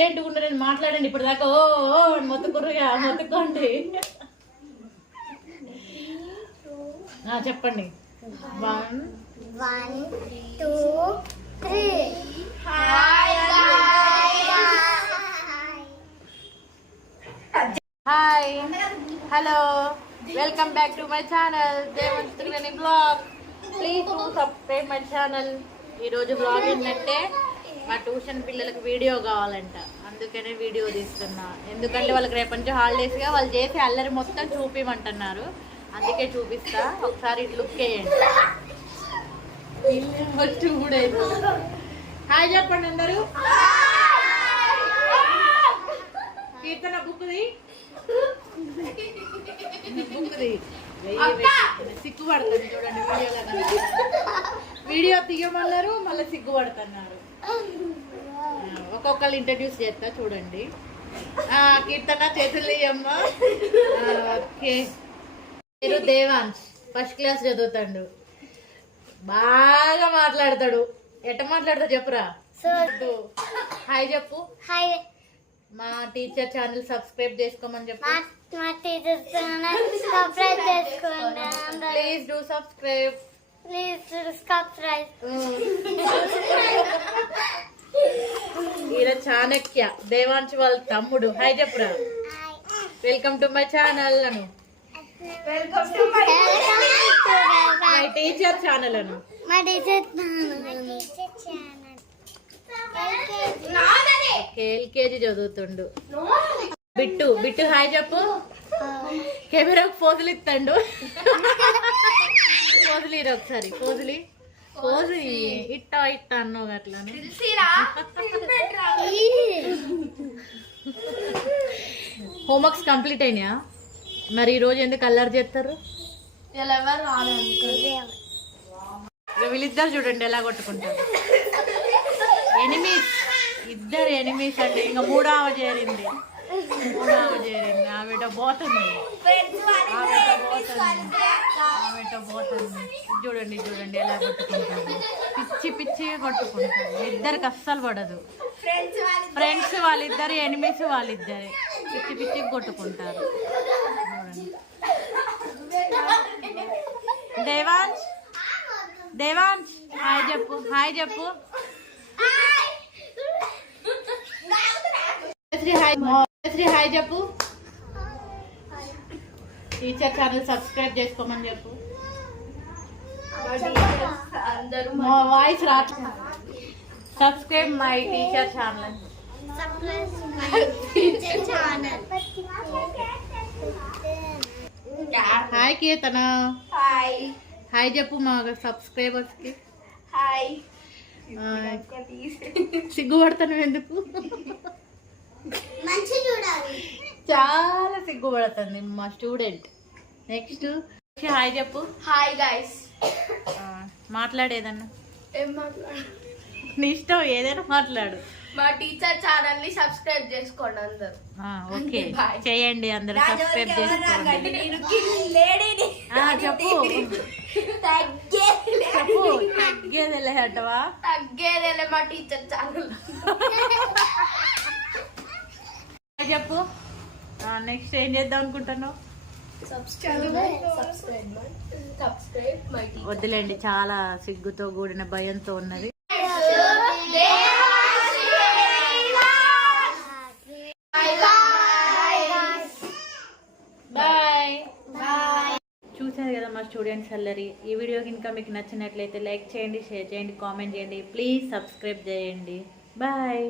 సైలెంట్గా ఉండరని మాట్లాడండి ఇప్పుడు దాకా. ఓ మొత్తుకుర్రుగా మొత్తుకోండి. చెప్పండి. 1 1 2 3. Hi, hello, welcome back to my channel దేవంత్రి blog. Please to subscribe my channel. ఈరోజు బ్లాగ్ ఏంటంటే మా ట్యూషన్ పిల్లలకు వీడియో కావాలంట, అందుకనే వీడియో తీస్తున్నా. ఎందుకంటే వాళ్ళకి రేపటి నుంచి హాలిడేస్గా వాళ్ళు చేసి అల్లరి మొత్తం చూపిమంటున్నారు, అందుకే చూపిస్తా. ఒకసారి ఇటు లుక్ వేయండి. హాయ్ చెప్పండి అందరూ. కీర్తన బుక్ది సిగ్గుపడుతుంది చూడండి. వీడియో తీయమన్నారు, మళ్ళీ సిగ్గుపడుతున్నారు. ఒక్కొక్కరు ఇంట్రడ్యూస్ చేస్తా చూడండి. కీర్తన చేతులు అమ్మ. ఓకే, మీరు దేవాన్స్ ఫస్ట్ క్లాస్ చదువుతాడు, బాగా మాట్లాడతాడు. ఎట్ట మాట్లాడతాడు చెప్పురా. హాయ్ చెప్పు. హాయ్. మా టీచర్ ఛానల్ సబ్స్క్రైబ్ చేసుకోమని చెప్పు. మా టీచర్ ఛానల్ సబ్స్క్రైబ్ చేసుకోండి. Please do subscribe. Please do subscribe. ఈయన చాణక్య, దేవాంశ్ వాళ్ళ తమ్ముడు. హాయ్ చెప్పురా. వెల్కమ్ టు మై ఛానల్ అను. మై టీచర్ ఛానల్ అను. మా టీచర్ ఎల్కేజీ చదువుతుండు. బిట్టు బిట్టు హాయ్ చెప్పు. కెమెరాకు పోజులు ఇస్తాడు. పోజులు ఇరు ఒకసారి. పోజులి పోజు ఇట్ట ఇట్ట అన్నావు అట్లా. హోంవర్క్స్ కంప్లీట్ అయినాయా? మరి ఈ రోజు ఎందుకు అల్లరి చేస్తారు? వీళ్ళిద్దరు చూడండి ఎలా కొట్టుకుంటారు. ఎనిమీస్, ఇద్దరు ఎనిమీస్ అంటే. ఇంకా మూడవ చేరింది. ఆమెట పోతుంది. చూడండి చూడండి ఎలా కొట్టుకుంటారు. పిచ్చి పిచ్చిగా కొట్టుకుంటారు. ఇద్దరికి అస్సలు పడదు. ఫ్రెండ్స్ వాళ్ళిద్దరు, ఎనిమీస్ వాళ్ళిద్దరే. పిచ్చి పిచ్చిగా కొట్టుకుంటారు. దేవాంశ్, దేవాంశ్ హాయ్ చెప్పు. హాయ్ చెప్పు. హాయ్ చెప్పు. టీచర్ ఛానల్ సబ్స్క్రైబ్ చేసుకోమని చెప్పు. మా వాయిస్ రా. Subscribe my teacher channel. Hi Keerthana. Hi చెప్పు మా సబ్స్క్రైబర్స్ కి. హాయ్. సిగ్గుపడతాను ఎందుకు? చాలా సిగ్గుపడుతుంది మా స్టూడెంట్. నెక్స్ట్ హాయ్ చెప్పు. Hi guys. మాట్లాడేదన్నా. ఏం మాట్లాడు? నీ ఇష్టం, ఏదైనా మాట్లాడు. మా టీచర్ ఛానల్ ని సబ్స్క్రైబ్ చేసుకోండి అందరు. ఓకే చేయండి అందరు, సబ్స్క్రైబ్ చేసుకోండి. చెప్పు చెప్పు. తగ్గేదేలే అంటవా? తగ్గేదేలే మా టీచర్ ఛానల్. చెప్పు. నెక్స్ట్ ఏం చేద్దాం అనుకుంటున్నావు? వద్దులేండి, చాలా సిగ్గుతో కూడిన భయంతో ఉన్నది. బాయ్. చూసారు కదా మా స్టూడెంట్స్ అల్లరి. ఈ వీడియో కనుక మీకు నచ్చినట్లయితే లైక్ చేయండి, షేర్ చేయండి, కామెంట్ చేయండి. ప్లీజ్ సబ్స్క్రైబ్ చేయండి. బాయ్.